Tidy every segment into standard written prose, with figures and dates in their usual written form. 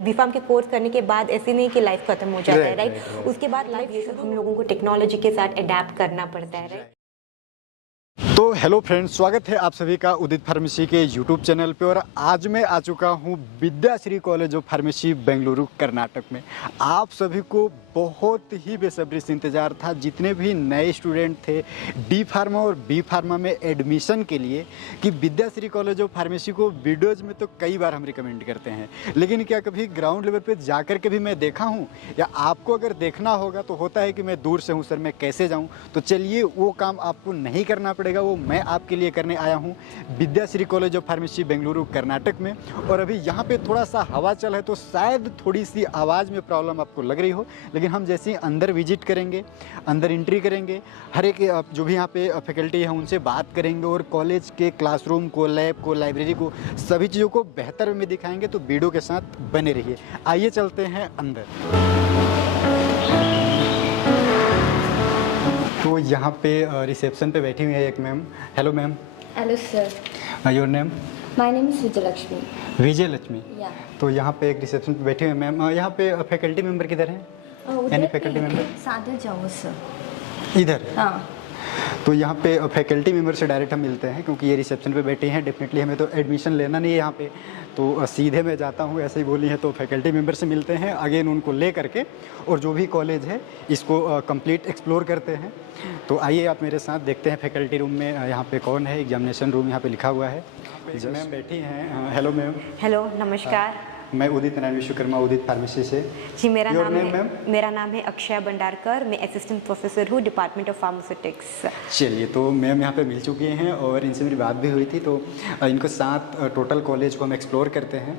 बीफार्म के कोर्स करने के बाद ऐसे नहीं कि लाइफ खत्म हो जाता है, राइट। उसके बाद लाइफ ये सब हम लोगों को टेक्नोलॉजी के साथ अडेप्ट करना पड़ता है, राइट। तो हेलो फ्रेंड्स, स्वागत है आप सभी का उदित फार्मेसी के यूट्यूब चैनल पे। और आज मैं आ चुका हूँ Vidyashree college of pharmacy Bengaluru Karnataka में। आप सभी को बहुत ही बेसब्री से इंतज़ार था, जितने भी नए स्टूडेंट थे डी फार्मा और बी फार्मा में एडमिशन के लिए, कि विद्याश्री कॉलेज ऑफ फार्मेसी को वीडियोज़ में तो कई बार हम रिकमेंड करते हैं, लेकिन क्या कभी ग्राउंड लेवल पे जाकर के भी मैं देखा हूँ, या आपको अगर देखना होगा तो होता है कि मैं दूर से हूँ सर, मैं कैसे जाऊँ। तो चलिए, वो काम आपको नहीं करना पड़ेगा, वो मैं आपके लिए करने आया हूँ Vidyashree college of pharmacy Bengaluru Karnataka में। और अभी यहाँ पे थोड़ा सा हवा चल है तो शायद थोड़ी सी आवाज़ में प्रॉब्लम आपको लग रही हो, लेकिन हम जैसे ही अंदर विजिट करेंगे, अंदर एंट्री करेंगे, हर एक जो भी यहाँ पे फैकल्टी है उनसे बात करेंगे और कॉलेज के क्लासरूम को, लैब को, लाइब्रेरी को, सभी चीज़ों को बेहतर में दिखाएंगे। तो वीडियो के साथ बने रहिए। आइए चलते हैं अंदर। तो यहाँ पे रिसेप्शन पे बैठी हुई है एक ma'am. Hello ma'am. Hello sir. Your name? My name is Vijay Lakshmi. Vijay Lakshmi. या तो यहाँ पे एक रिसेप्शन पे बैठे हुए मैम। यहाँ पे फैकल्टी मेंबर किधर हैं? यानी फैकल्टी मेंबर सादर जाओ सर। इधर। हाँ। तो यहाँ पे फैकल्टी मेंबर से डायरेक्ट हम मिलते हैं, क्योंकि ये रिसेप्शन पे बैठे हैं। डेफिनेटली हमें तो एडमिशन लेना नहीं है यहाँ पे, तो सीधे मैं जाता हूँ, ऐसे ही बोली है। तो फैकल्टी मेंबर से मिलते हैं, अगेन उनको ले करके और जो भी कॉलेज है इसको कंप्लीट एक्सप्लोर करते हैं। तो आइए आप मेरे साथ, देखते हैं फैकल्टी रूम में यहाँ पे कौन है। एग्जामिनेशन रूम यहाँ पे लिखा हुआ है। मैम बैठी हैं। Hello ma'am. हेलो, नमस्कार। मैं उदित नारायण विश्वकर्मा, उदित फार्मेसी से। जी, मेरा Your नाम name, है ma'am? मेरा नाम है अक्षय भंडारकर। मैं असिस्टेंट प्रोफेसर हूँ डिपार्टमेंट ऑफ फार्मास्यूटिक्स। चलिए, तो मैम यहाँ पे मिल चुकी हैं और इनसे मेरी बात भी हुई थी। तो इनको साथ टोटल कॉलेज को हम एक्सप्लोर करते हैं।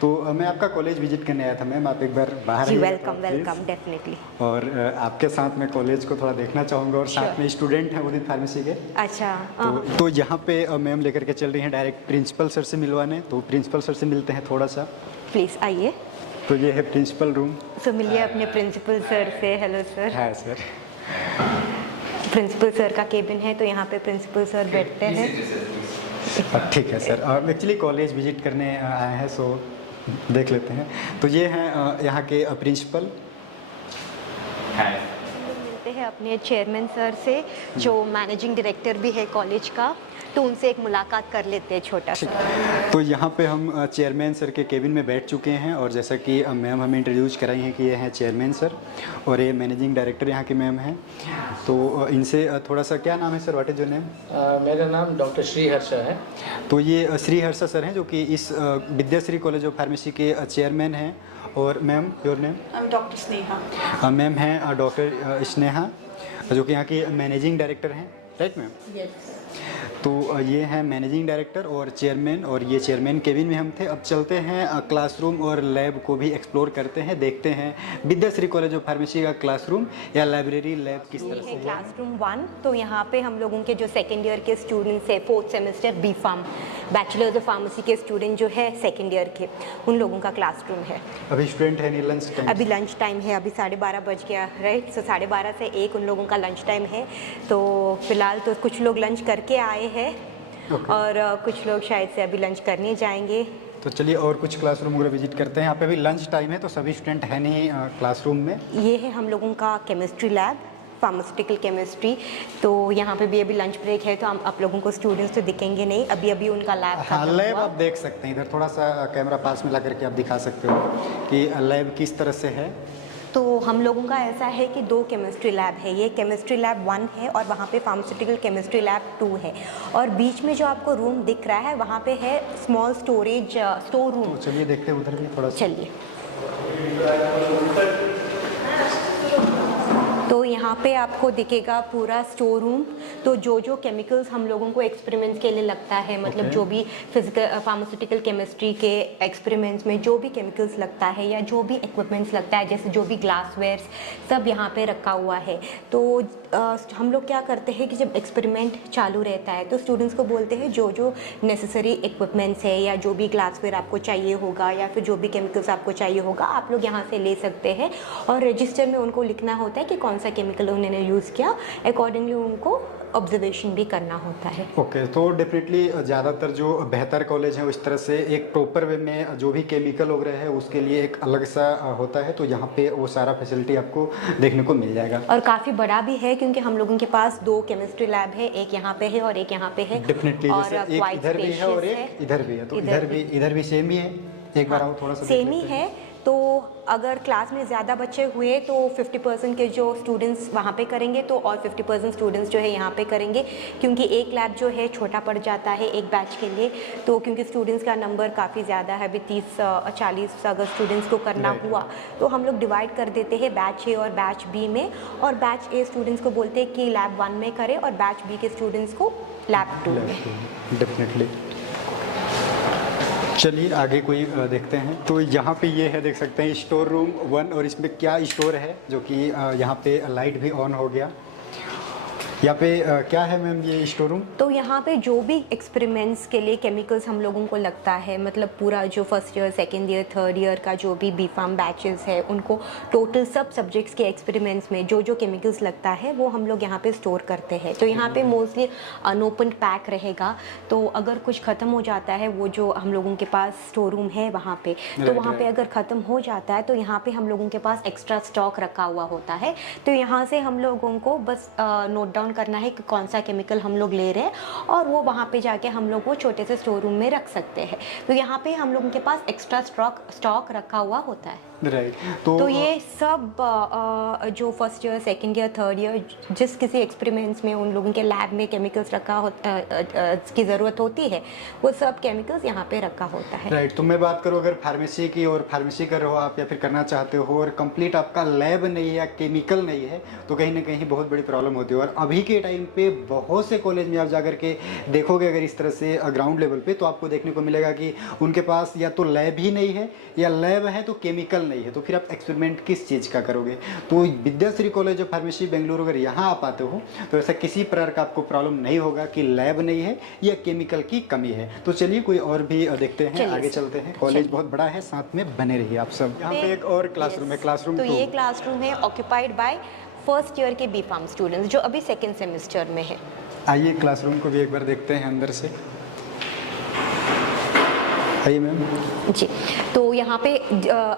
तो मैं आपका कॉलेज विजिट करने आया था मैम, आप एक बार बाहर जी, आइए, वेलकम वेलकम, डेफिनेटली। और आपके साथ मैं कॉलेज को थोड़ा देखना चाहूँगा, और साथ में स्टूडेंट हैं उदित फार्मेसी के। अच्छा। तो यहाँ पे मैम लेकर के चल रही हैं डायरेक्ट प्रिंसिपल सर से मिलवाने। तो प्रिंसिपल सर से मिलते हैं थोड़ा सा। प्लीज़ आइए। तो ये है प्रिंसिपल रूम। तो मिलिए अपने प्रिंसिपल सर से। Hello sir. है सर। प्रिंसिपल सर का केबिन है, तो यहाँ पे प्रिंसिपल सर बैठते हैं। ठीक है सर। एक्चुअली कॉलेज विजिट करने आए हैं, सो देख लेते हैं। तो ये हैं यहाँ के प्रिंसिपल। मिलते हैं अपने चेयरमैन सर से, जो मैनेजिंग डायरेक्टर भी है कॉलेज का। तो उनसे एक मुलाकात कर लेते हैं छोटा सा। तो यहाँ पे हम चेयरमैन सर के केबिन में बैठ चुके हैं, और जैसा कि मैम हमें इंट्रोड्यूस कराई हैं कि ये हैं चेयरमैन सर और ये मैनेजिंग डायरेक्टर यहाँ के मैम हैं। तो इनसे थोड़ा सा, क्या नाम है sir, what is your name? मेरा नाम डॉक्टर श्री हर्षा है। तो ये श्री हर्षा सर हैं, जो कि इस विद्याश्री कॉलेज ऑफ फार्मेसी के चेयरमैन हैं। और ma'am, your name? Doctor Sneha. Ma'am हैं डॉक्टर स्नेहा, जो कि यहाँ की मैनेजिंग डायरेक्टर हैं, राइट मैम? यस। तो ये हैं मैनेजिंग डायरेक्टर और चेयरमैन, और ये चेयरमैन केबिन में हम थे। अब चलते हैं क्लासरूम और लैब को भी एक्सप्लोर करते हैं, देखते हैं विद्याश्री कॉलेज ऑफ फार्मेसी का क्लासरूम या लाइब्रेरी लैब किस तरह से है। क्लासरूम 1। तो यहाँ पे हम लोगों के जो सेकेंड ईयर के स्टूडेंट्स है, 4th semester B pharm, bachelors of pharmacy के स्टूडेंट जो है सेकेंड ईयर के, उन लोगों का क्लासरूम है। अभी स्टूडेंट है नहीं, लंच टाइम? अभी लंच टाइम है, अभी 12:30 बज गया, राइट। सो 12:30 से 1 उन लोगों का लंच टाइम है। तो फिलहाल तो कुछ लोग लंच करके आए हैं, और कुछ लोग शायद से अभी लंच करने जाएंगे। तो चलिए और कुछ क्लासरूम वगैरह विजिट करते हैं। यहाँ पे भी लंच टाइम है, तो सभी स्टूडेंट है नहीं क्लासरूम में। ये है हम लोगों का केमिस्ट्री लैब, फार्मास्यूटिकल केमिस्ट्री। तो यहाँ पे भी अभी लंच ब्रेक है, तो हम आप लोगों को स्टूडेंट्स तो दिखेंगे नहीं, अभी अभी उनका लैब हाँ, लैब आप देख सकते हैं। इधर थोड़ा सा कैमरा पास में ला करके आप दिखा सकते हो कि लैब किस तरह से है। तो हम लोगों का ऐसा है कि 2 केमिस्ट्री लैब है। ये केमिस्ट्री लैब 1 है, और वहाँ पे फार्मास्यूटिकल केमिस्ट्री लैब 2 है। और बीच में जो आपको रूम दिख रहा है, वहाँ पे है स्मॉल स्टोरेज स्टोर रूम। तो चलिए देखते हैं उधर भी थोड़ा सा। चलिए। तो यहाँ पे आपको दिखेगा पूरा स्टोर रूम। तो जो केमिकल्स हम लोगों को एक्सपेरिमेंट्स के लिए लगता है, मतलब जो भी फिजिकल फार्मास्यूटिकल केमिस्ट्री के एक्सपेरिमेंट्स में जो भी केमिकल्स लगता है, या जो भी इक्विपमेंट्स लगता है, जैसे जो भी ग्लासवेयर्स, सब यहाँ पे रखा हुआ है। तो हम लोग क्या करते हैं कि जब एक्सपेरिमेंट चालू रहता है, तो स्टूडेंट्स को बोलते हैं जो नेसेसरी इक्विपमेंट्स है, या जो भी ग्लासवेयर आपको चाहिए होगा, या फिर जो भी केमिकल्स आपको चाहिए होगा, आप लोग यहाँ से ले सकते हैं। और रजिस्टर में उनको लिखना होता है कि कौन सा केमिकल केमिकल उन्होंने यूज़ किया, अकॉर्डिंगली उनको ऑब्जर्वेशन भी करना होता है। ओके, तो डेफिनेटली ज़्यादातर जो बेहतर कॉलेज हैं उस तरह से एक प्रॉपर वे में जो भी केमिकल वगैरह है उसके लिए एक अलग सा होता है, तो यहाँ पे वो सारा फैसिलिटी आपको देखने को मिल जाएगा। और काफ़ी बड़ा भी है क्योंकि हम लोगों के पास 2 केमिस्ट्री लैब है, एक यहाँ पे है और एक यहाँ पे है। डेफिनेटली, और जैसे एक इधर भी है और एक इधर भी है, तो इधर भी सेम ही है। एक बार आओ थोड़ा सा सेम ही है। तो अगर क्लास में ज़्यादा बच्चे हुए तो 50% के जो स्टूडेंट्स वहाँ पे करेंगे, तो और 50% स्टूडेंट्स जो है यहाँ पे करेंगे, क्योंकि एक लैब जो है छोटा पड़ जाता है एक बैच के लिए। तो क्योंकि स्टूडेंट्स का नंबर काफ़ी ज़्यादा है, अभी 30-40 अगर स्टूडेंट्स को करना हुआ तो हम लोग डिवाइड कर देते हैं बैच ए और बैच बी में, और बैच ए स्टूडेंट्स को बोलते हैं कि लैब 1 में करें और बैच बी के स्टूडेंट्स को लैब 2 में। डेफिनेटली। चलिए आगे कोई देखते हैं। तो यहाँ पे ये है, देख सकते हैं स्टोर रूम 1, और इसमें क्या स्टोर है जो कि यहाँ पे लाइट भी ऑन हो गया। यहाँ पे क्या है मैम ये स्टोर रूम? तो यहाँ पे जो भी एक्सपेरिमेंट्स के लिए केमिकल्स हम लोगों को लगता है, मतलब पूरा जो first year, second year, third year का जो भी बी फार्म बैचेस है उनको टोटल सब सब्जेक्ट्स के एक्सपेरिमेंट्स में जो जो केमिकल्स लगता है वो हम लोग यहाँ पे स्टोर करते हैं। तो यहाँ पे मोस्टली अनओपन पैक रहेगा, तो अगर कुछ ख़त्म हो जाता है, वो जो हम लोगों के पास स्टोर रूम है वहाँ पे, तो वहाँ पे अगर ख़त्म हो जाता है तो यहाँ पे हम लोगों के पास एक्स्ट्रा स्टॉक रखा हुआ होता है। तो यहाँ से हम लोगों को बस नोट डाउन करना है कि कौन सा केमिकल हम लोग ले रहे हैं, और वो वहाँ पे जाके हम लोग वो छोटे से स्टोर रूम में रख सकते हैं। तो यहाँ पे हम लोगों के पास एक्स्ट्रा स्टॉक रखा हुआ होता है। राइट। तो ये सब जो first year, second year, third year जिस किसी एक्सपेरिमेंट्स में उन लोगों के लैब में केमिकल्स रखा होता की ज़रूरत होती है, वो सब केमिकल्स यहाँ पे रखा होता है। राइट। तो मैं बात करूँ अगर फार्मेसी की, और फार्मेसी कर रहे हो आप या फिर करना चाहते हो और कंप्लीट आपका लैब नहीं है या केमिकल नहीं है, तो कहीं ना कहीं बहुत बड़ी प्रॉब्लम होती है। और अभी के टाइम पे बहुत से कॉलेज में आप जाकर के देखोगे अगर इस तरह से ग्राउंड लेवल पे, तो आपको देखने को मिलेगा कि उनके पास या तो लैब ही नहीं है या लैब है तो केमिकल नहीं है। तो फिर आप एक्सपेरिमेंट किस चीज़ का करोगे? तो Vidyashree college of pharmacy Bengaluru अगर यहाँ आप आते हो तो ऐसा किसी प्रकार का आपको प्रॉब्लम नहीं होगा कि लैब नहीं है या केमिकल की कमी है। तो चलिए कोई और भी देखते हैं, आगे चलते हैं। कॉलेज बहुत बड़ा है, साथ में बने रहिए आप सब। यहाँ पे एक और क्लासरूम है, क्लासरूम तो ये क्लासरूम है ऑक्यूपाइड बाय फर्स्ट ईयर के बी फार्म स्टूडेंट्स जो अभी सेकेंड सेमेस्टर में है। आइए क्लासरूम को भी एक बार देखते हैं अंदर से। आइए मैम जी। तो यहाँ पे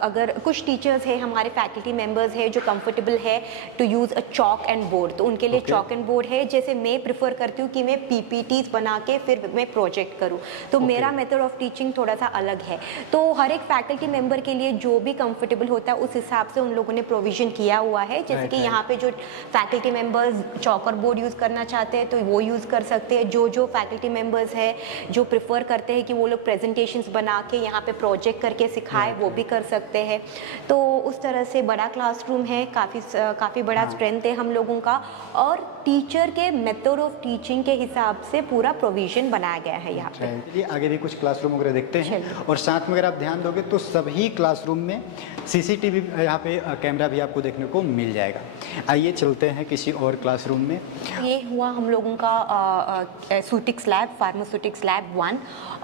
अगर कुछ टीचर्स हैं, हमारे फैकल्टी मेंबर्स हैं जो कंफर्टेबल है to use a chalk and board, तो उनके लिए चॉक एंड बोर्ड है। जैसे मैं प्रिफर करती हूँ कि मैं पीपीटीज बना के फिर मैं प्रोजेक्ट करूँ, तो मेरा मेथड ऑफ टीचिंग थोड़ा सा अलग है। तो हर एक फैकल्टी मेंबर के लिए जो भी कंफर्टेबल होता है उस हिसाब से उन लोगों ने प्रोविजन किया हुआ है। जैसे कि यहाँ पे जो फैकल्टी मेंबर्स चॉक और बोर्ड यूज़ करना चाहते हैं तो वो यूज़ कर सकते हैं। जो फैकल्टी मेंबर्स है जो प्रिफर करते हैं कि वो लोग प्रेजेंटेशंस बना के यहाँ पे प्रोजेक्ट करके सिखाए, वो भी कर सकते हैं। तो उस तरह से बड़ा क्लासरूम है, काफ़ी बड़ा स्ट्रेंथ है हम लोगों का, और टीचर के मेथड ऑफ टीचिंग के हिसाब से पूरा प्रोविजन बनाया गया है यहाँ पे। ये आगे भी कुछ क्लासरूम वगैरह देखते हैं, और साथ में अगर आप ध्यान दोगे तो सभी क्लासरूम में सीसीटीवी यहाँ पे कैमरा भी आपको देखने को मिल जाएगा। आइए चलते हैं किसी और क्लासरूम में। ये हुआ हम लोगों का सूटिक्स लैब, फार्मास्यूटिक्स लैब 1,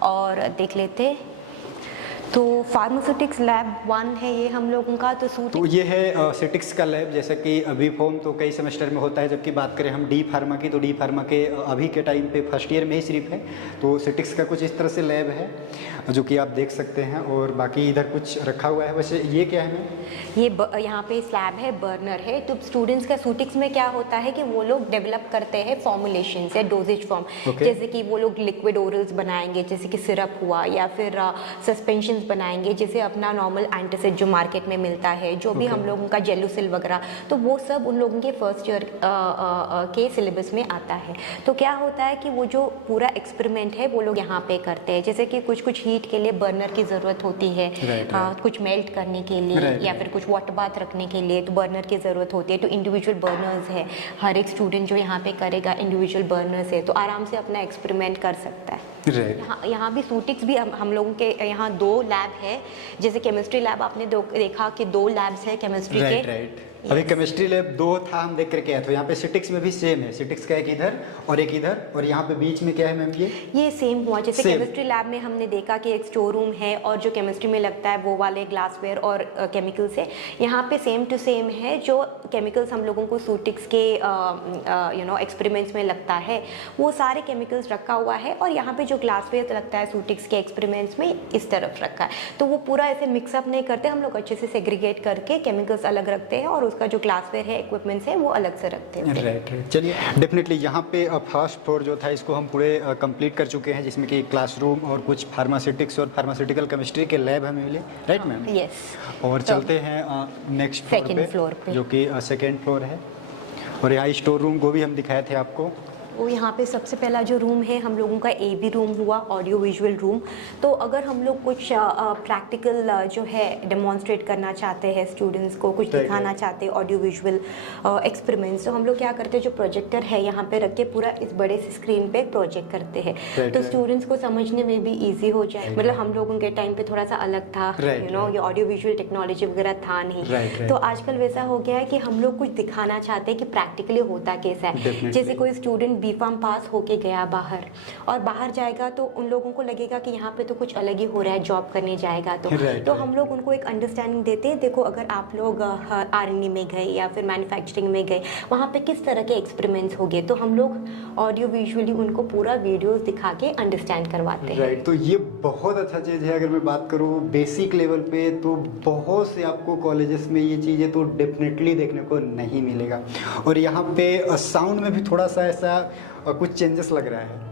और देख लेते। तो फार्मास्यूटिक्स लैब 1 है ये हम लोगों का। तो ये है सिटिक्स का लैब, जैसा कि बी फॉर्म तो कई सेमेस्टर में होता है, जबकि बात करें हम डी फार्मा की तो डी फार्मा के अभी के टाइम पे फर्स्ट ईयर में ही सिर्फ है। तो सिटिक्स का कुछ इस तरह से लैब है जो कि आप देख सकते हैं, और बाकी इधर कुछ रखा हुआ है। वैसे ये क्या है मैम? ये यहाँ पे स्लैब है, बर्नर है। तो स्टूडेंट्स का सूटिक्स में क्या होता है कि वो लोग डेवलप करते हैं फॉर्मुलेशन से डोजेज फॉर्म, जैसे कि वो लोग लिक्विड ओरल्स बनाएंगे, जैसे कि सिरप हुआ, या फिर सस्पेंशन बनाएंगे, जैसे अपना नॉर्मल एंटासिड जो मार्केट में मिलता है, जो भी हम लोगों का जेलुसिल वगैरह, तो वो सब उन लोगों के फर्स्ट ईयर के सिलेबस में आता है। तो क्या होता है कि वो जो पूरा एक्सपेरिमेंट है वो लोग यहाँ पे करते हैं, जैसे कि कुछ हीट के लिए बर्नर की ज़रूरत होती है, कुछ मेल्ट करने के लिए या फिर कुछ वाटर बाथ रखने के लिए तो बर्नर की ज़रूरत होती है। तो इंडिविजुअल बर्नर्स है, हर एक स्टूडेंट जो यहाँ पे करेगा इंडिविजुअल बर्नर्स है, तो आराम से अपना एक्सपेरिमेंट कर सकता है। यहाँ भी सूटिक्स भी हम लोगों के यहाँ 2 लैब है। जैसे केमिस्ट्री लैब आपने देखा कि 2 लैब्स है केमिस्ट्री के, अभी केमिस्ट्री लैब 2 था, हम देख करके आए थे। यहाँ पे सिटिक्स में भी सेम है, सिटिक्स का एक इधर और एक इधर, और यहाँ पे बीच में क्या है मैम ये सेम हुआ। जैसे Same. केमिस्ट्री लैब में हमने देखा कि एक स्टोर रूम है और जो केमिस्ट्री में लगता है वो वाले ग्लासवेयर और केमिकल्स है। यहाँ पे सेम टू सेम है, जो केमिकल्स हम लोगों को सूटिक्स के एक्सपेरिमेंट्स में लगता है वो सारे केमिकल्स रखा हुआ है, और यहाँ पे जो ग्लासवेयर लगता है सूटिक्स के एक्सपेरिमेंट्स में इस तरफ रखा है। तो वो पूरा ऐसे मिक्सअप नहीं करते हम लोग, अच्छे से सेग्रीगेट करके केमिकल्स अलग रखते हैं और उसका जो ग्लासवेयर है, इक्विपमेंट्स है, वो अलग से रखते हैं। राइट। चलिए, डेफिनेटली यहाँ पे फर्स्ट फ्लोर जो था इसको हम पूरे कंप्लीट कर चुके हैं, जिसमें कि क्लासरूम और कुछ फार्मास्यूटिक्स और फार्मास्यूटिकल केमिस्ट्री के लैब हमें मिले, राइट मैम? यस। और चलते हैं नेक्स्ट Second floor पे। जो कि सेकेंड फ्लोर है, और यहाँ स्टोर रूम को भी हम दिखाए थे आपको। वो यहाँ पे सबसे पहला जो रूम है हम लोगों का AB रूम हुआ, ऑडियो विजुअल रूम। तो अगर हम लोग कुछ प्रैक्टिकल जो है डेमोन्स्ट्रेट करना चाहते हैं, स्टूडेंट्स को कुछ दिखाना चाहते हैं ऑडियो विजुअल एक्सपेरिमेंट्स, तो हम लोग क्या करते हैं, जो प्रोजेक्टर है यहाँ पे रख के पूरा इस बड़े से स्क्रीन पे प्रोजेक्ट करते हैं, तो स्टूडेंट्स को समझने में भी ईजी हो जाए। मतलब हम लोगों के टाइम पे थोड़ा सा अलग था, ये ऑडियो विजुअल टेक्नोलॉजी वगैरह था नहीं, तो आजकल वैसा हो गया है कि हम लोग कुछ दिखाना चाहते हैं कि प्रैक्टिकली होता कैसा है। जैसे कोई स्टूडेंट B.Pharm पास होके गया बाहर, और बाहर जाएगा तो उन लोगों को लगेगा कि यहाँ पे तो कुछ अलग ही हो रहा है, जॉब करने जाएगा तो हम लोग उनको एक अंडरस्टैंडिंग देते हैं, देखो अगर आप लोग R&D में गए या फिर मैन्युफैक्चरिंग में गए, वहाँ पे किस तरह के एक्सपेरिमेंट्स हो गए, तो हम लोग ऑडियो विजुअली उनको पूरा वीडियोस दिखा के अंडरस्टैंड करवाते हैं। राइट। तो ये बहुत अच्छा चीज़ है। अगर मैं बात करूँ बेसिक लेवल पे, तो बहुत से आपको कॉलेजेस में ये चीज़ें तो डेफिनेटली देखने को नहीं मिलेगा। और यहाँ पे साउंड में भी थोड़ा सा ऐसा कुछ चेंजेस लग रहा है।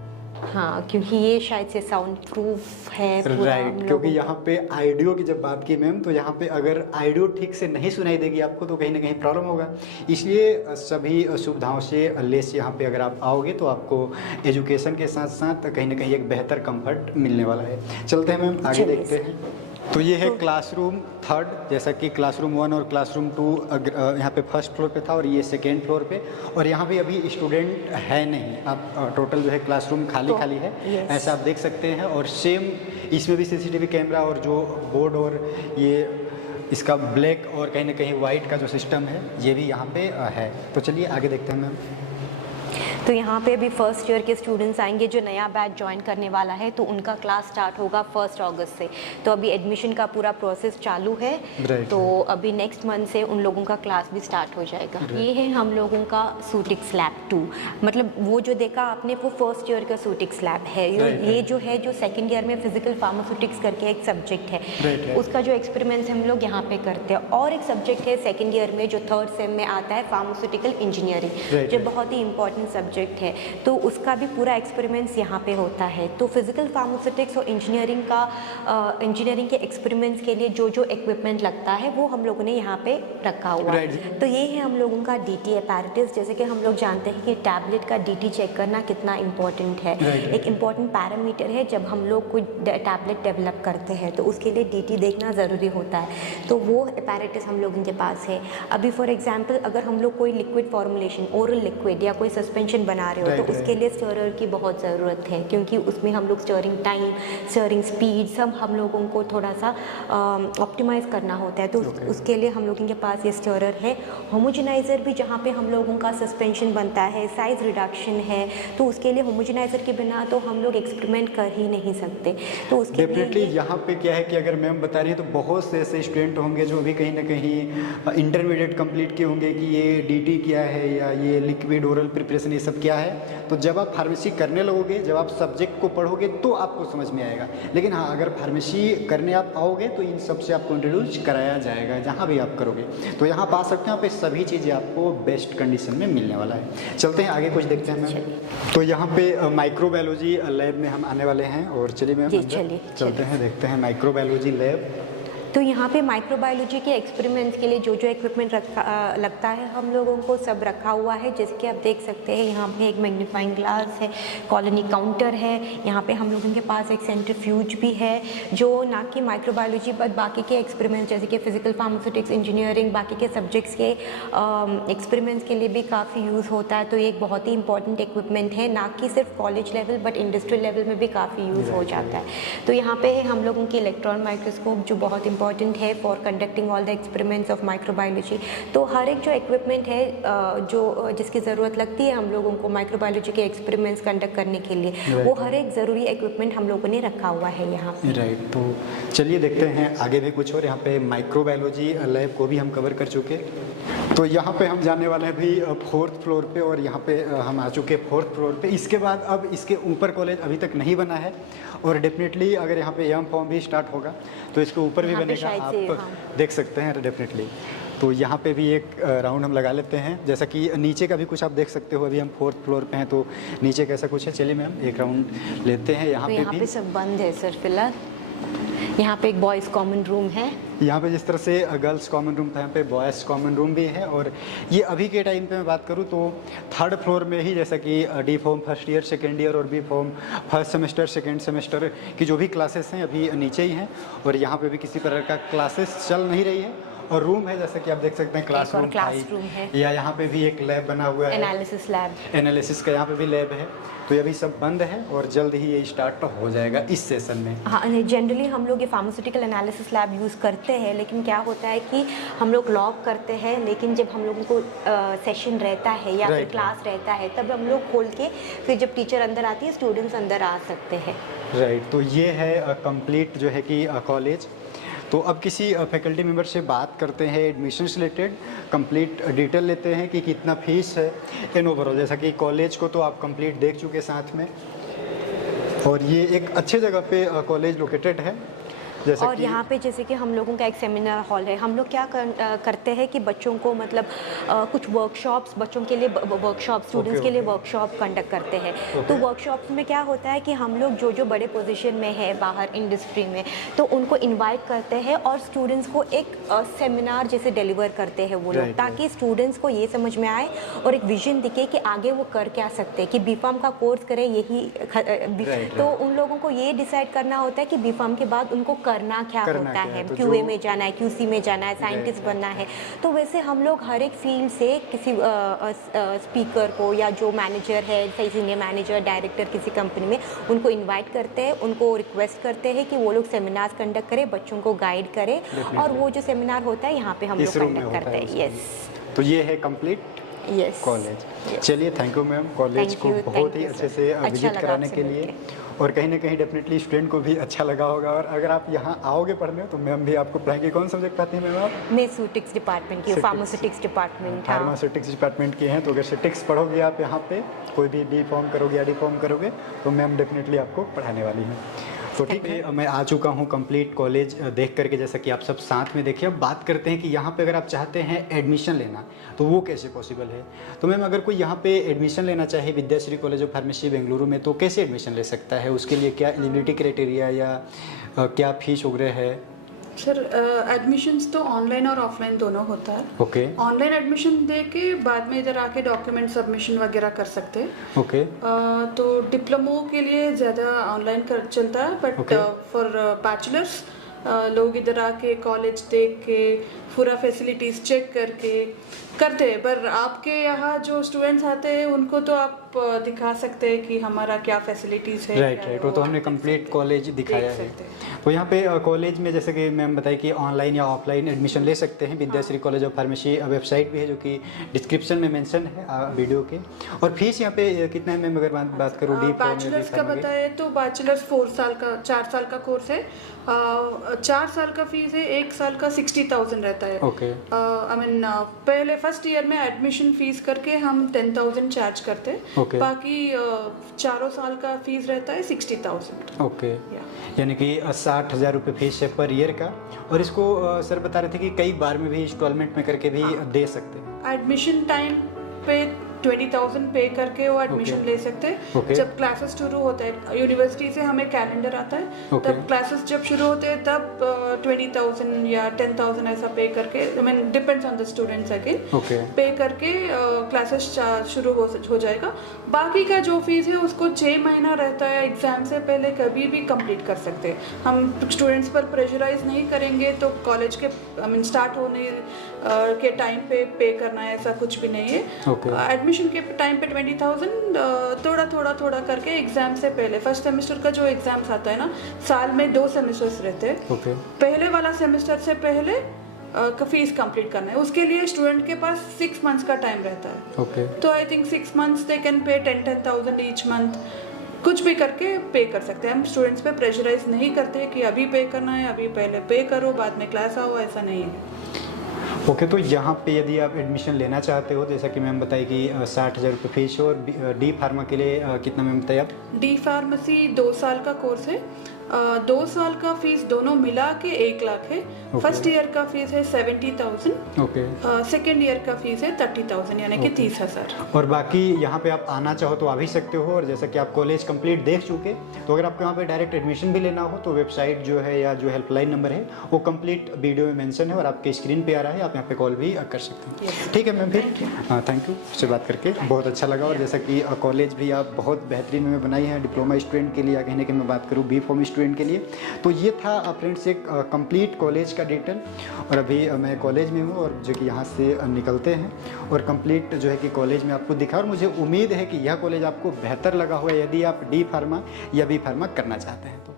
हाँ, क्योंकि ये शायद से साउंड प्रूफ है पूरा। राइट, क्योंकि यहाँ पे ऑडियो की जब बात की मैम, तो यहाँ पे अगर ऑडियो ठीक से नहीं सुनाई देगी आपको तो कहीं ना कहीं प्रॉब्लम होगा। इसलिए सभी सुविधाओं से लेस यहाँ पे अगर आप आओगे तो आपको एजुकेशन के साथ साथ कहीं ना कहीं एक बेहतर कंफर्ट मिलने वाला है। चलते हैं मैम, आगे देखते हैं। तो ये है क्लासरूम 3rd, जैसा कि क्लासरूम 1 और क्लासरूम 2 यहाँ पे फर्स्ट फ्लोर पे था, और ये सेकेंड फ्लोर पे, और यहाँ पे अभी स्टूडेंट है नहीं। आप टोटल जो है क्लासरूम खाली है, ऐसा आप देख सकते हैं। और सेम इसमें भी CCTV कैमरा और जो बोर्ड और ये इसका ब्लैक और कहीं ना कहीं वाइट का जो सिस्टम है, ये भी यहाँ पे है। तो चलिए आगे देखते हैं मैम। तो यहाँ पे अभी फर्स्ट ईयर के स्टूडेंट्स आएंगे जो नया बैच ज्वाइन करने वाला है, तो उनका क्लास स्टार्ट होगा 1 अगस्त से। तो अभी एडमिशन का पूरा प्रोसेस चालू है, तो अभी नेक्स्ट मंथ से उन लोगों का क्लास भी स्टार्ट हो जाएगा। ये है हम लोगों का सूटिक्स लैब 2, मतलब वो जो देखा आपने वो फर्स्ट ईयर का सूटिक्स लैब है। ये जो है जो सेकेंड ईयर में फिजिकल फार्मास्यूटिक्स करके एक सब्जेक्ट है, उसका जो एक्सपेरिमेंट्स हम लोग यहाँ पे करते हैं। और एक सब्जेक्ट है सेकेंड ईयर में जो 3rd सेम में आता है, फार्मास्यूटिकल इंजीनियरिंग, जो बहुत ही इंपॉर्टेंट सब्जेक्ट है, तो उसका भी पूरा एक्सपेरिमेंट्स यहाँ पे होता है। तो फिजिकल फार्मास्यूटिक्स और इंजीनियरिंग के एक्सपेरिमेंट्स के लिए जो जो इक्विपमेंट लगता है वो हम लोगों ने यहाँ पे रखा हुआ है। तो ये है हम लोगों का DT अपैरेटस। जैसे कि हम लोग जानते हैं कि टैबलेट का DT चेक करना कितना इम्पोर्टेंट है, एक इम्पॉर्टेंट पैरामीटर है। जब हम लोग कोई टैबलेट डेवलप करते हैं तो उसके लिए DT देखना ज़रूरी होता है, तो वो अपैरेटस हम लोगों के पास है। अभी फॉर एग्जाम्पल अगर हम लोग कोई लिक्विड फॉर्मुलेशन, ओरल लिक्विड या कोई सस्पेंशन बना रहे हो, तो उसके लिए स्टरर की बहुत ज़रूरत है, क्योंकि उसमें हम लोग स्टरिंग टाइम, स्टरिंग स्पीड सब हम लोगों को थोड़ा सा ऑप्टिमाइज़ करना होता है, तो उसके लिए हम लोगों के पास ये स्टरर है। होमोजेनाइज़र भी जहाँ पे हम लोगों का सस्पेंशन बनता है, साइज़ रिडक्शन है, तो उसके लिए होमोजेनाइज़र के बिना तो हम लोग एक्सपेरिमेंट कर ही नहीं सकते। तो उसके डेफिनेटली यहाँ पे क्या है कि अगर मैम बता रही है तो बहुत से ऐसे स्टूडेंट होंगे जो भी कहीं ना कहीं इंटरमीडिएट कंप्लीट किए होंगे कि ये DT क्या है या ये लिक्विड ओरल प्रिपरेशन ये सब क्या है। तो जब आप फार्मेसी करने लगोगे, जब आप सब्जेक्ट को पढ़ोगे तो आपको समझ में आएगा। लेकिन हाँ, अगर फार्मेसी करने आप आओगे तो इन सब से आपको इंट्रोड्यूस कराया जाएगा जहाँ भी आप करोगे। तो यहाँ पा सकते हैं, यहाँ पे सभी चीज़ें आपको बेस्ट कंडीशन में मिलने वाला है। चलते हैं आगे कुछ देखते हैं मैम। तो यहाँ पे माइक्रोबायोलॉजी लैब में हम आने वाले हैं, और चलिए मैम चलते हैं, देखते हैं माइक्रोबायोलॉजी लैब। तो यहाँ पे माइक्रोबायोलॉजी के एक्सपेरिमेंट्स के लिए जो जो इक्विपमेंट लगता है हम लोगों को सब रखा हुआ है। जैसे कि आप देख सकते हैं यहाँ पे एक मैग्नीफाइंग ग्लास है, कॉलोनी काउंटर है, यहाँ पे हम लोगों के पास एक सेंट्रीफ्यूज भी है, जो ना कि माइक्रोबायोलॉजी बट बाकी के एक्सपेरिमेंट्स जैसे कि फिजिकल फार्मास्यूटिक्स, इंजीनियरिंग, बाकी के सब्जेक्ट्स के एक्सपेरिमेंट्स के लिए भी काफ़ी यूज़ होता है। तो ये एक बहुत ही इंपॉर्टेंट इक्विपमेंट है, ना कि सिर्फ college level but industrial level में भी काफ़ी यूज़ हो जाता है। तो यहाँ पे हम लोगों की इलेक्ट्रॉन माइक्रोस्कोप जो बहुत इम्पॉर्टेंट है for conducting all the experiments of microbiology. तो हर एक जो इक्विपमेंट है जो जिसकी ज़रूरत लगती है हम लोगों को माइक्रोबायोलॉजी के एक्सपेरिमेंट्स कंडक्ट करने के लिए, वो हर एक ज़रूरी इक्विपमेंट हम लोगों ने रखा हुआ है यहाँ पे। राइट, तो चलिए देखते हैं आगे भी कुछ और। यहाँ पे माइक्रोबायोलॉजी लैब को भी हम कवर कर चुके, तो यहाँ पे हम जाने वाले हैं भी 4th फ्लोर पे, और यहाँ पे हम आ चुके 4th फ्लोर पे। इसके बाद अब इसके ऊपर कॉलेज अभी तक नहीं बना है, और डेफिनेटली अगर यहाँ पे फॉर्म भी स्टार्ट होगा तो इसके ऊपर भी यहाँ पे बनेगा, शायद आप से, हाँ। देख सकते हैं डेफिनेटली। तो यहाँ पे भी एक राउंड हम लगा लेते हैं, जैसा कि नीचे का भी कुछ आप देख सकते हो। अभी हम 4th फ्लोर पे हैं, तो नीचे कैसा कुछ है, चलिए मैम एक राउंड लेते हैं। यहाँ तो पे यहाँ भी पे सब बंद है सर फिलहाल। यहाँ पे एक बॉयज़ कॉमन रूम है। यहाँ पे जिस तरह से गर्ल्स कॉमन रूम था, यहाँ पे बॉयज़ कॉमन रूम भी है। और ये अभी के टाइम पे मैं बात करूँ तो 3rd फ्लोर में ही, जैसा कि D pharm first year, second year और B pharm first semester, second semester की जो भी क्लासेस हैं अभी नीचे ही हैं, और यहाँ पे भी किसी प्रकार का क्लासेस चल नहीं रही है। और रूम है जैसा कि आप देख सकते हैं, क्लासरूम है, या यहाँ पे भी एक लैब बना हुआ है, एनालिसिस लैब, एनालिसिस का यहाँ पे भी लैब है। तो ये अभी सब बंद है और जल्द ही ये स्टार्ट हो जाएगा इस सेशन में। हाँ, जनरली हम लोग ये फार्मास्यूटिकल एनालिसिस लैब यूज़ करते हैं, लेकिन क्या होता है कि हम लोग लॉक करते हैं, लेकिन जब हम लोगों को सेशन रहता है या फिर क्लास रहता है तब हम लोग खोल के फिर जब टीचर अंदर आती है स्टूडेंट्स अंदर आ सकते हैं। राइट, तो ये है कंप्लीट जो है कि कॉलेज। तो अब किसी फैकल्टी मेंबर से बात करते हैं एडमिशन से रिलेटेड, कंप्लीट डिटेल लेते हैं कि कितना फीस है इन ओवरऑल। जैसा कि कॉलेज को तो आप कंप्लीट देख चुके साथ में, और ये एक अच्छे जगह पे कॉलेज लोकेटेड है। और यहाँ पे जैसे कि हम लोगों का एक सेमिनार हॉल है। हम लोग क्या करते हैं कि बच्चों को मतलब कुछ वर्कशॉप्स, बच्चों के लिए वर्कशॉप, स्टूडेंट्स के लिए वर्कशॉप कंडक्ट करते हैं। तो वर्कशॉप्स में क्या होता है कि हम लोग जो बड़े पोजीशन में है बाहर इंडस्ट्री में, तो उनको इनवाइट करते हैं और स्टूडेंट्स को एक सेमिनार जैसे डिलीवर करते हैं वो लोग, ताकि स्टूडेंट्स को ये समझ में आए और एक विजन दिखे कि आगे वो कर क्या सकते हैं, कि बीफार्म का कोर्स करें यही। तो उन लोगों को ये डिसाइड करना होता है कि बीफार्म के बाद उनको करना क्या होता है, तो क्यूए में जाना है, क्यूसी में जाना है, साइंटिस्ट बनना है। तो वैसे हम लोग हर एक फील्ड से किसी स्पीकर को या जो मैनेजर है, सीनियर मैनेजर, डायरेक्टर किसी कंपनी में, उनको इनवाइट करते हैं, उनको रिक्वेस्ट करते हैं कि वो लोग सेमिनार्स कंडक्ट करें, बच्चों को गाइड करें, और वो जो सेमिनार होता है यहाँ पे हम लोग कंडक्ट करते हैं। यस, तो ये है कंप्लीट कॉलेज। चलिए, थैंक यू मैम, कॉलेज को बहुत ही अच्छे से विजिट कराने के लिए, और कहीं ना कहीं डेफिनेटली स्टूडेंट को भी अच्छा लगा होगा। और अगर आप यहाँ आओगे पढ़ने तो मैम भी आपको पढ़ाएंगे। कौन सब्जेक्ट पढ़ती हैं मैम आप? मैं सूटिक्स डिपार्टमेंट की, फार्मास्यूटिक्स डिपार्टमेंट, फार्मास्यूटिक्स डिपार्टमेंट की हैं। तो अगर सिटिक्स पढ़ोगे आप यहाँ पे, कोई भी बी फॉर्म करोगे या डी फॉर्म करोगे, तो मैम डेफिनेटली आपको पढ़ाने वाली हैं। तो ठीक है, मैं आ चुका हूँ कंप्लीट कॉलेज देख करके, जैसा कि आप सब साथ में देखिए। अब बात करते हैं कि यहाँ पे अगर आप चाहते हैं एडमिशन लेना तो वो कैसे पॉसिबल है। तो मैम, अगर कोई यहाँ पे एडमिशन लेना चाहे Vidyashree college of pharmacy Bengaluru में, तो कैसे एडमिशन ले सकता है? उसके लिए क्या एलिजिबिलिटी क्राइटेरिया या क्या फीस वगैरह है? सर, एडमिशन्स तो ऑनलाइन और ऑफलाइन दोनों होता है। ओके। ऑनलाइन एडमिशन दे के बाद में इधर आके डॉक्यूमेंट सबमिशन वगैरह कर सकते हैं। ओके। तो डिप्लोमो के लिए ज़्यादा ऑनलाइन चलता है, बट फॉर बैचलर्स लोग इधर आके कॉलेज देख के पूरा फैसिलिटीज़ चेक करके करते हैं। पर आपके यहाँ जो स्टूडेंट्स आते हैं उनको तो आप दिखा सकते हैं कि हमारा क्या फैसिलिटीज़ है। राइट, वो तो हमने कंप्लीट कॉलेज दिखाया है। तो यहाँ पे कॉलेज में जैसे कि मैम बताई कि ऑनलाइन या ऑफलाइन एडमिशन ले सकते हैं। Vidyashree college of pharmacy website भी है, जो कि डिस्क्रिप्शन में मेंशन है वीडियो के। और फीस यहाँ पे कितना है मैम, अगर बात करूँ डी बैचलर्स का बताए तो बैचलर्स 4 साल का कोर्स है। 4 साल का फीस है, 1 साल का 60,000 रहता है। ओके। आई मीन पहले फर्स्ट ईयर में एडमिशन फीस करके हम 10,000 चार्ज करते हैं। बाकी 4 साल का फीस रहता है 60,000। ओके, यानी कि 60,000 रुपये फीस है पर ईयर का। और इसको सर बता रहे थे कि कई बार में भी इंस्टॉलमेंट में करके भी दे सकते हैं। एडमिशन टाइम पे 20,000 पे करके वो एडमिशन ले सकते हैं। जब क्लासेस शुरू होते हैं यूनिवर्सिटी से हमें कैलेंडर आता है, तब क्लासेस जब शुरू होते हैं तब 20,000 या 10,000 ऐसा पे करके, I mean depends on the students again, पे करके क्लासेस शुरू हो जाएगा। बाकी का जो फीस है उसको 6 महीना रहता है, एग्जाम से पहले कभी भी कंप्लीट कर सकते हैं। हम स्टूडेंट्स पर प्रेशराइज नहीं करेंगे, तो कॉलेज के आई मीन स्टार्ट होने के टाइम पे करना है ऐसा कुछ भी नहीं है। एडमिशन के टाइम पे 20,000 थोड़ा करके एग्जाम से पहले फर्स्ट सेमेस्टर का जो एग्जाम्स आता है ना, साल में 2 सेमेस्टर्स रहते हैं। पहले वाला सेमेस्टर से पहले का फीस कंप्लीट करना है, उसके लिए स्टूडेंट के पास 6 मंथ्स का टाइम रहता है। तो I think 6 months they can pay 10,000 each month, कुछ भी करके पे कर सकते हैं। हम स्टूडेंट्स पे प्रेशराइज नहीं करते कि अभी पे करना है, अभी पहले पे करो बाद में क्लास आओ, ऐसा नहीं है। ओके तो यहाँ पे यदि आप एडमिशन लेना चाहते हो, जैसा कि मैम बताई कि 60,000 रुपये फीस है, और डी फार्मा के लिए कितना मैम बताइए आप? डी फार्मेसी 2 साल का कोर्स है, 2 साल का फीस दोनों मिला के 1 लाख है। फर्स्ट ईयर का फीस है 70,000, सेकेंड ईयर का फीस है 30,000 यानी कि 30,000। और बाकी यहाँ पे आप आना चाहो तो आ भी सकते हो, और जैसा कि आप कॉलेज कंप्लीट देख चुके, तो अगर आपको यहाँ पे डायरेक्ट एडमिशन भी लेना हो तो वेबसाइट जो है या जो हेल्पलाइन नंबर है वो कंप्लीट वीडियो में मेंशन है और आपके स्क्रीन पे आ रहा है, आप यहाँ पे कॉल भी कर सकते हैं। ठीक है मैम, फिर थैंक यू, आपसे बात करके बहुत अच्छा लगा। और जैसा कि कॉलेज भी आप बहुत बेहतरीन में बनाई है डिप्लोमा स्टूडेंट के लिए, या कहने की मैं बात करूँ बी फॉर्म स्टूडेंट के लिए, तो ये था फ्रेंड्स एक कंप्लीट कॉलेज का डिटेल। और अभी मैं कॉलेज में हूँ और जो कि यहाँ से निकलते हैं और कंप्लीट जो है कि कॉलेज में आपको दिखा, और मुझे उम्मीद है कि यह कॉलेज आपको बेहतर लगा होगा यदि आप डी फार्मा या बी फार्मा करना चाहते हैं तो।